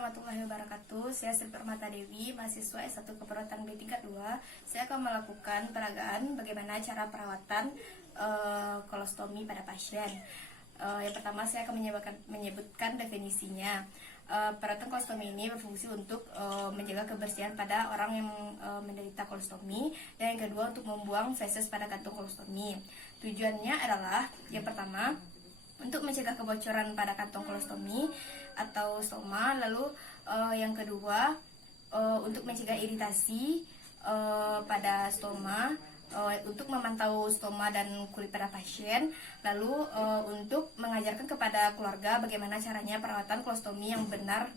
warahmatullahi wabarakatuh. Saya Sri Permata Dewi, mahasiswa S1 Keperawatan B tingkat 2. Saya akan melakukan peragaan bagaimana cara perawatan kolostomi pada pasien. Yang pertama saya akan menyebutkan definisinya. Perawatan kolostomi ini berfungsi untuk menjaga kebersihan pada orang yang menderita kolostomi, dan yang kedua untuk membuang feses pada kantung kolostomi. Tujuannya adalah yang pertama untuk mencegah kebocoran pada kantong kolostomi atau stoma, lalu yang kedua untuk mencegah iritasi pada stoma, untuk memantau stoma dan kulit pada pasien, lalu untuk mengajarkan kepada keluarga bagaimana caranya perawatan kolostomi yang benar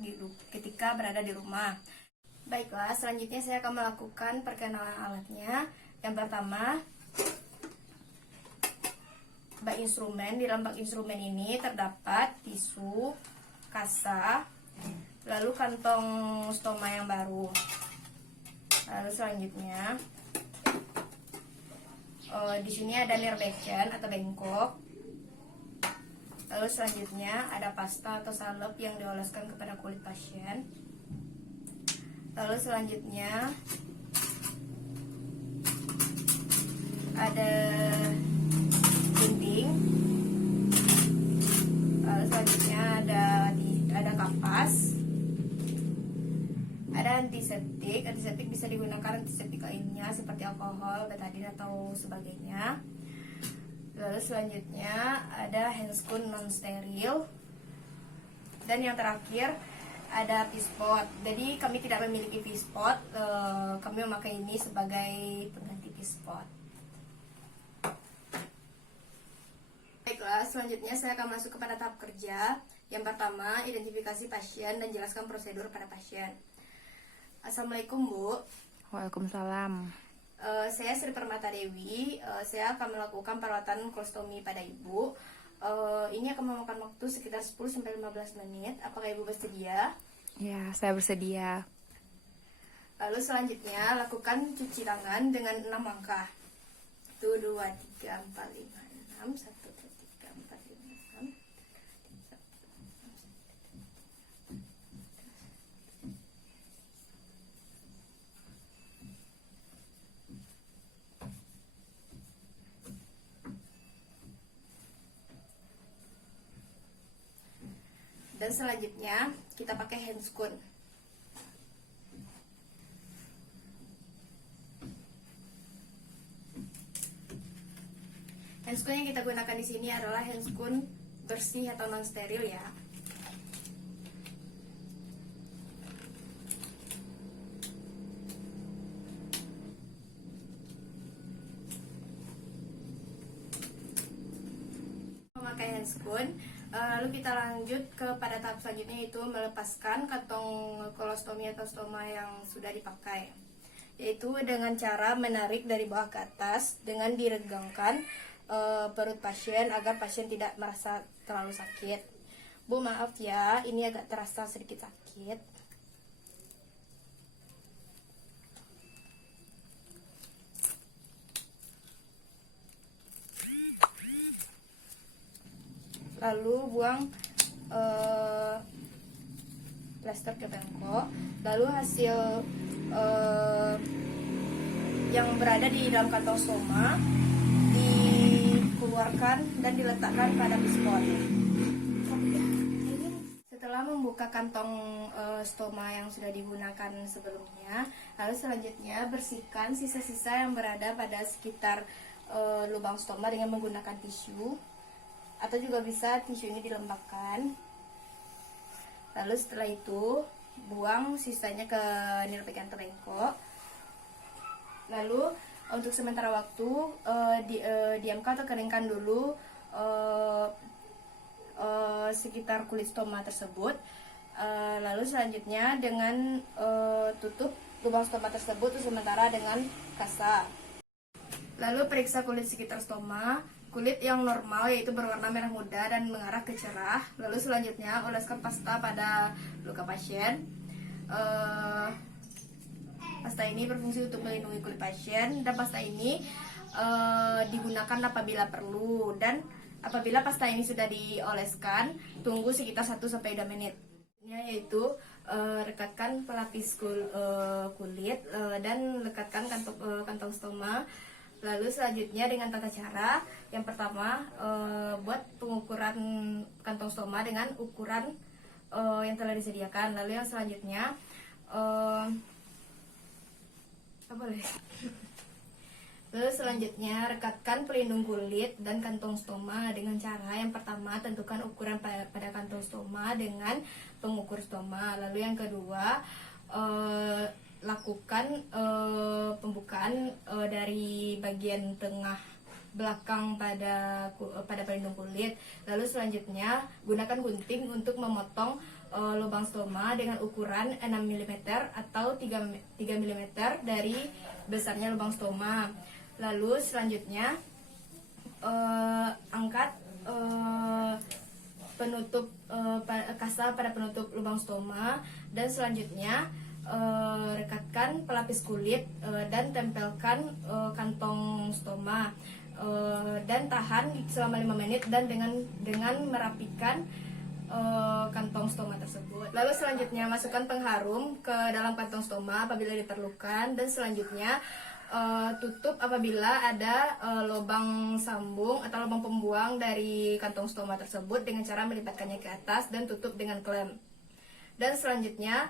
ketika berada di rumah. Baiklah, selanjutnya saya akan melakukan perkenalan alatnya. Yang pertama, bak instrumen. Di dalam bak instrumen ini terdapat tisu, kasa, lalu kantong stoma yang baru. Lalu selanjutnya di sini ada nirbecen atau bengkok. Lalu selanjutnya ada pasta atau salep yang dioleskan kepada kulit pasien. Lalu selanjutnya ada gunting. Lalu selanjutnya ada kapas. Ada antiseptik. Antiseptik bisa digunakan antiseptik lainnya seperti alkohol, betadine atau sebagainya. Lalu selanjutnya ada handscoon non steril. Dan yang terakhir ada pispot. Jadi kami tidak memiliki pispot, kami memakai ini sebagai pengganti pispot. Baiklah, selanjutnya saya akan masuk kepada tahap kerja. Yang pertama, identifikasi pasien dan jelaskan prosedur pada pasien. Assalamualaikum, Bu. Waalaikumsalam. Saya Sri Permata Dewi. Saya akan melakukan perawatan kolostomi pada Ibu. Ini akan memakan waktu sekitar 10-15 menit. Apakah Ibu bersedia? Ya, saya bersedia. Lalu selanjutnya lakukan cuci tangan dengan 6 langkah. 1, 2, 3, 4, 5, 6. 1, 2, 3, 4, 5, 6. Dan selanjutnya kita pakai handscoon. Handscoon yang kita gunakan di sini adalah handscoon bersih atau non steril ya. Memakai handscoon, lalu kita lanjut kepada tahap selanjutnya, yaitu melepaskan kantong kolostomi atau stoma yang sudah dipakai, yaitu dengan cara menarik dari bawah ke atas dengan diregangkan perut pasien agar pasien tidak merasa terlalu sakit. Bu, maaf ya, ini agak terasa sedikit sakit. Lalu buang plester ke bengkok. Lalu hasil yang berada di dalam kantong stoma dikeluarkan dan diletakkan pada pispot. Setelah membuka kantong stoma yang sudah digunakan sebelumnya, lalu selanjutnya bersihkan sisa-sisa yang berada pada sekitar lubang stoma dengan menggunakan tisu, atau juga bisa tisu ini dilembabkan. Lalu setelah itu buang sisanya ke nirbecen atau bengkok. Lalu untuk sementara waktu diamkan atau keringkan dulu sekitar kulit stoma tersebut. Lalu selanjutnya dengan tutup lubang stoma tersebut sementara dengan kasa. Lalu periksa kulit sekitar stoma. Kulit yang normal yaitu berwarna merah muda dan mengarah ke cerah. Lalu selanjutnya oleskan pasta pada luka pasien. Pasta ini berfungsi untuk melindungi kulit pasien, dan pasta ini digunakan apabila perlu, dan apabila pasta ini sudah dioleskan, tunggu sekitar 1-2 menit. Yaitu rekatkan pelapis kulit dan lekatkan kantong stoma. Lalu selanjutnya dengan tata cara, yang pertama buat pengukuran kantong stoma dengan ukuran yang telah disediakan. Lalu yang selanjutnya Lalu selanjutnya rekatkan pelindung kulit dan kantong stoma dengan cara yang pertama tentukan ukuran pada kantong stoma dengan pengukur stoma. Lalu yang kedua lakukan pembukaan dari bagian tengah belakang pada pelindung kulit. Lalu selanjutnya gunakan gunting untuk memotong lubang stoma dengan ukuran 6 mm atau 3 mm dari besarnya lubang stoma. Lalu selanjutnya angkat penutup kasa pada penutup lubang stoma, dan selanjutnya rekatkan pelapis kulit dan tempelkan kantong stoma dan tahan selama 5 menit dan dengan merapikan kantong stoma tersebut. Lalu selanjutnya masukkan pengharum ke dalam kantong stoma apabila diperlukan, dan selanjutnya tutup apabila ada lubang sambung atau lubang pembuang dari kantong stoma tersebut dengan cara melipatkannya ke atas dan tutup dengan klem. Dan selanjutnya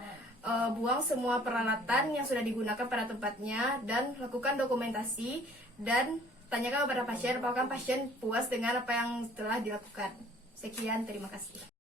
buang semua peralatan yang sudah digunakan pada tempatnya dan lakukan dokumentasi dan tanyakan kepada pasien apakah pasien puas dengan apa yang telah dilakukan. Sekian, terima kasih.